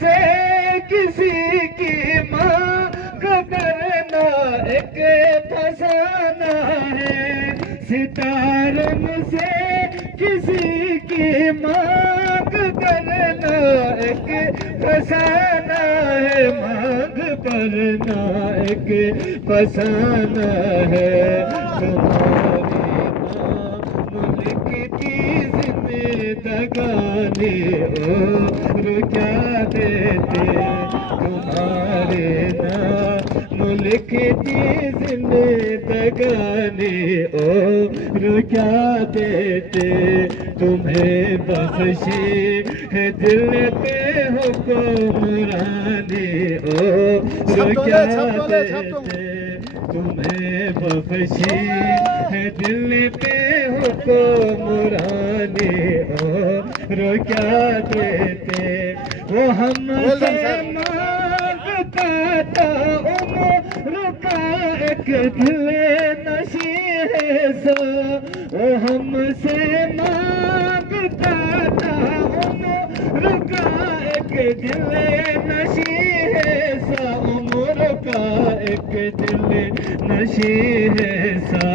سے کسی کی مانگ کرنا ایک فسانہ ہے، ستاروں سے کسی کی مانگ کرنا ایک فسانہ ہے، مانگ کرنا ایک فسانہ ہے۔ تمہاری ماں ملک کی زندگانی اور کیا دیتے، تمہارے نام ملک کی زندگانی اور کیا دیتے، تمہیں بخشی ہے دل پہ حکمرانی اور کیا دیتے، تمہیں بخشی ہے دل پہ حکمرانی اور کیا دیتے، وہ ہم سے مانگتا تھا عمر کا ایک دل نشیں ہے سو، وہ ہم سے مانگتا تھا عمر کا ایک دل نشیں ہے سا، عمر کا ایک دل نشیں ہے سا۔